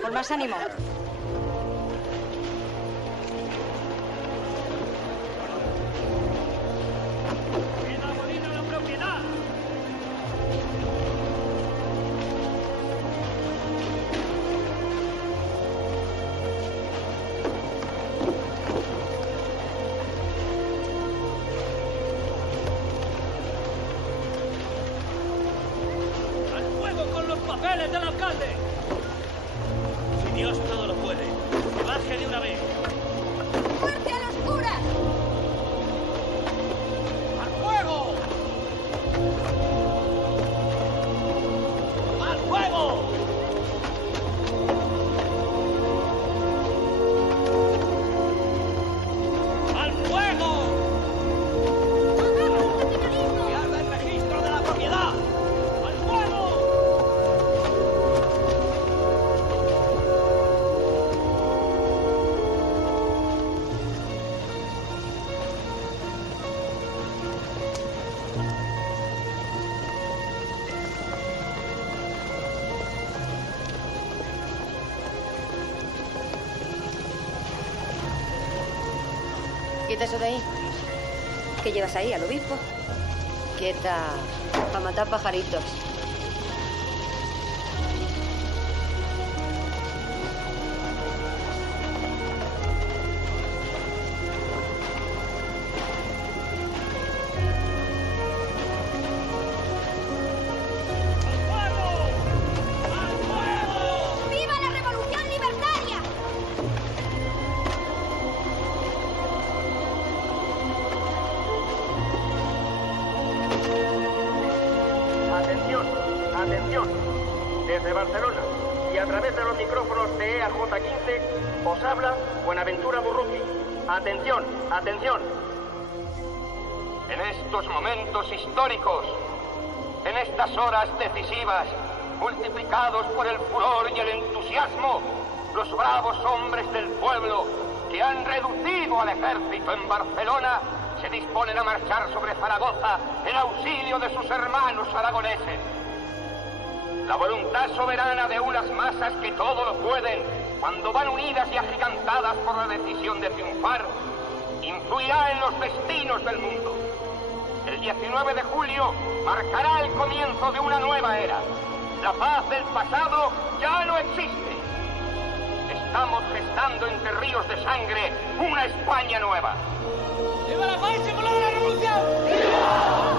Con más ánimo. ¡Queda bonita la propiedad! ¡Al fuego con los papeles del alcalde! Si Dios todo lo puede, que baje de una vez. ¡Muerte a los curas! ¡Al fuego! ¡Al fuego! ¡Al fuego! ¡Que arda el registro de la propiedad! ¡Al fuego! Quita eso de ahí. ¿Qué llevas ahí, al obispo? Quieta. Para matar pajaritos. ¡Viva la revolución libertaria! Atención, atención. Desde Barcelona y a través de los micrófonos de EAJ-15 os habla Buenaventura Durruti. Atención, atención. En estos momentos históricos, en estas horas decisivas, multiplicados por el furor y el entusiasmo, los bravos hombres del pueblo que han reducido al ejército en Barcelona se disponen a marchar sobre Zaragoza en auxilio de sus hermanos aragoneses. La voluntad soberana de unas masas que todo lo pueden, cuando van unidas y agigantadas por la decisión de triunfar, influirá en los destinos del mundo. El 19 de julio marcará el comienzo de una nueva era. La paz del pasado ya no existe. Estamos gestando entre ríos de sangre una España nueva. ¡Viva la paz y la revolución!